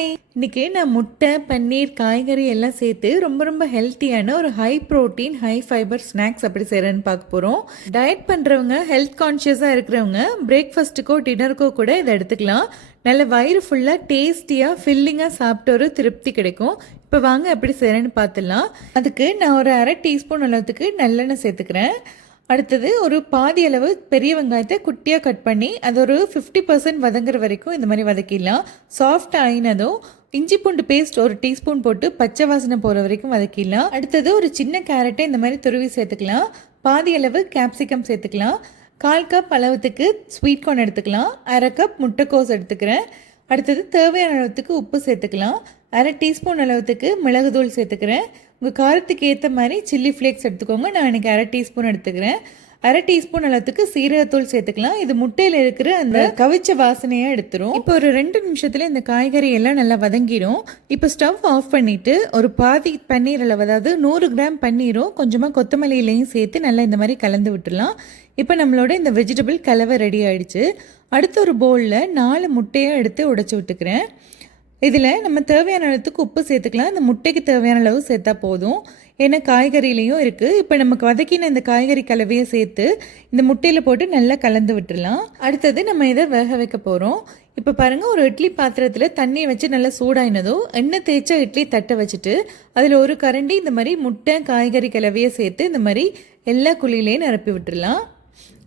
Hi, இன்றைக்கி நான் முட்டை, பன்னீர், காய்கறி எல்லாம் சேர்த்து ரொம்ப ஹெல்த்தியான ஒரு high protein high fibre snacks அப்படி செய்கிறேன்னு பார்க்க போகிறோம். டயட் பண்ணுறவங்க, ஹெல்த் கான்ஷியஸாக இருக்கிறவங்க பிரேக்ஃபாஸ்ட்டுக்கோ டின்னருக்கோ கூட இதை எடுத்துக்கலாம். நல்ல வயிறு ஃபுல்லாக டேஸ்டியாக ஃபில்லிங்காக சாப்பிட்டு ஒரு திருப்தி கிடைக்கும். இப்போ வாங்க எப்படி செய்கிறேன்னு பார்த்துடலாம். அதுக்கு நான் ஒரு அரை டீஸ்பூன் அளவுக்கு நல்லெண்ணெய் சேர்த்துக்கிறேன். அடுத்தது ஒரு பாதி அளவு பெரிய வெங்காயத்தை குட்டியாக கட் பண்ணி அது ஒரு 50% வதங்குற வரைக்கும் இந்த மாதிரி வதக்கிடலாம். சாஃப்ட் ஆயினதும் இஞ்சி பூண்டு பேஸ்ட் ஒரு டீஸ்பூன் போட்டு பச்சை வாசனை போகிற வரைக்கும் வதக்கிடலாம். அடுத்தது ஒரு சின்ன கேரட்டை இந்த மாதிரி துருவி சேர்த்துக்கலாம். பாதி அளவு கேப்சிகம் சேர்த்துக்கலாம். 1/4 கப் அளவுக்கு ஸ்வீட் கார்ன் எடுத்துக்கலாம். 1/2 கப் முட்டைக்கோஸ் எடுத்துக்கிறேன். அடுத்தது தேவையான அளவுக்கு உப்பு சேர்த்துக்கலாம். 1/2 டீஸ்பூன் அளவுக்கு மிளகுத்தூள் சேர்த்துக்கிறேன். உங்கள் காரத்துக்கு ஏற்ற மாதிரி சில்லி ஃப்ளேக்ஸ் எடுத்துக்கோங்க. நான் இன்றைக்கி 1/2 டீஸ்பூன் எடுத்துக்கிறேன். 1/2 டீஸ்பூன் அளவுக்கு சீரகத்தூள் சேர்த்துக்கலாம். இது முட்டையில் இருக்கிற அந்த கவிச்ச வாசனையாக எடுத்துரும். இப்போ ஒரு 2 நிமிஷத்தில் இந்த காய்கறி எல்லாம் நல்லா வதங்கிடும். இப்போ ஸ்டவ் ஆஃப் பண்ணிவிட்டு ஒரு பாதி பன்னீர் அளவு, அதாவது 100 கிராம் பன்னீரும் கொஞ்சமாக கொத்தமல்லியிலையும் சேர்த்து நல்லா இந்த மாதிரி கலந்து விட்டுடலாம். இப்போ நம்மளோட இந்த வெஜிடபிள் கலவை ரெடி ஆகிடுச்சு. அடுத்த ஒரு பவுலில் 4 முட்டையாக எடுத்து உடைச்சி விட்டுக்கிறேன். இதில் நம்ம தேவையான அளவுக்கு உப்பு சேர்த்துக்கலாம். இந்த முட்டைக்கு தேவையான அளவு சேர்த்தா போதும், ஏன்னா காய்கறிலையும் இருக்குது. இப்போ நமக்கு வதக்கின இந்த காய்கறி கலவையை சேர்த்து இந்த முட்டையில் போட்டு நல்லா கலந்து விட்டுடலாம். அடுத்தது நம்ம இதை வேக வைக்க போகிறோம். இப்போ பாருங்கள், ஒரு இட்லி பாத்திரத்தில் தண்ணியை வச்சு நல்லா சூடாயினதும் எண்ணெய் தேய்ச்சா இட்லி தட்டை வச்சுட்டு அதில் ஒரு கரண்டி இந்த மாதிரி முட்டை காய்கறி கலவையை சேர்த்து இந்த மாதிரி எல்லா குழியிலையும் நிரப்பி விட்டுடலாம்.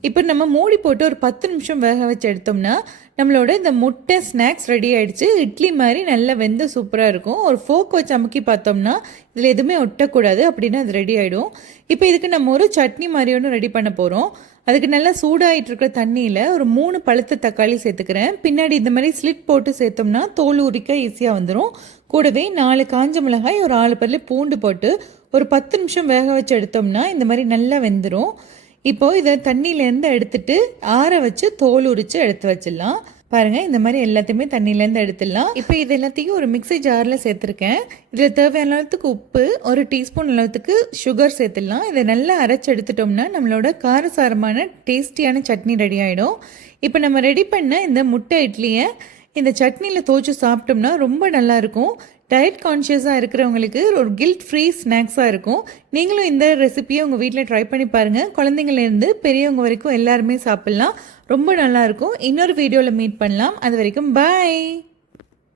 இப்போ நம்ம மூடி போட்டு ஒரு 10 நிமிஷம் வேக வச்சு எடுத்தோம்னா நம்மளோட இந்த முட்டை ஸ்நாக்ஸ் ரெடி ஆகிடுச்சு. இட்லி மாதிரி நல்லா வெந்து சூப்பராக இருக்கும். ஒரு ஃபோக் வச்சு அமுக்கி பார்த்தோம்னா இதில் எதுவுமே ஒட்டக்கூடாது, அப்படின்னா அது ரெடி ஆகிடும். இப்போ இதுக்கு நம்ம ஒரு சட்னி மாதிரி ஒன்று ரெடி பண்ண போகிறோம். அதுக்கு நல்லா சூடாகிட்டு இருக்கிற தண்ணியில் ஒரு 3 பழுத்த தக்காளி சேர்த்துக்கிறேன். பின்னாடி இந்த மாதிரி ஸ்லிட் போட்டு சேர்த்தோம்னா தோல் உரிக்க ஈஸியாக வந்துடும். கூடவே 4 காஞ்ச மிளகாய், ஒரு 4 பல்லு பூண்டு போட்டு ஒரு 10 நிமிஷம் வேக வச்சு எடுத்தோம்னா இந்த மாதிரி நல்லா வெந்துடும். இப்போது இதை தண்ணியிலேருந்து எடுத்துட்டு ஆற வச்சு தோல் உரித்து எடுத்து வச்சிடலாம். பாருங்கள், இந்த மாதிரி எல்லாத்தையுமே தண்ணியிலேருந்து எடுத்துடலாம். இப்போ இது எல்லாத்தையும் ஒரு மிக்ஸி ஜாரில் சேர்த்துருக்கேன். இதில் தேவையான அளவுக்கு உப்பு, ஒரு டீஸ்பூன் அளவுக்கு சுகர் சேர்த்துடலாம். இதை நல்லா அரைச்சி எடுத்துட்டோம்னா நம்மளோட காரசாரமான டேஸ்டியான சட்னி ரெடி ஆகிடும். இப்போ நம்ம ரெடி பண்ண இந்த முட்டை இட்லியை இந்த சட்னியில் துவச்சி சாப்பிட்டோம்னா ரொம்ப நல்லாயிருக்கும். டயட் கான்ஷியஸாக இருக்கிறவங்களுக்கு ஒரு கில்ட் ஃப்ரீ ஸ்நாக்ஸாக இருக்கும். நீங்களும் இந்த ரெசிபியை உங்கள் வீட்டில் ட்ரை பண்ணி பாருங்கள். குழந்தைங்கள்லேருந்து பெரியவங்க வரைக்கும் எல்லாருமே சாப்பிட்லாம். ரொம்ப நல்லாயிருக்கும். இன்னொரு வீடியோவில் மீட் பண்ணலாம். அது வரைக்கும் பாய்.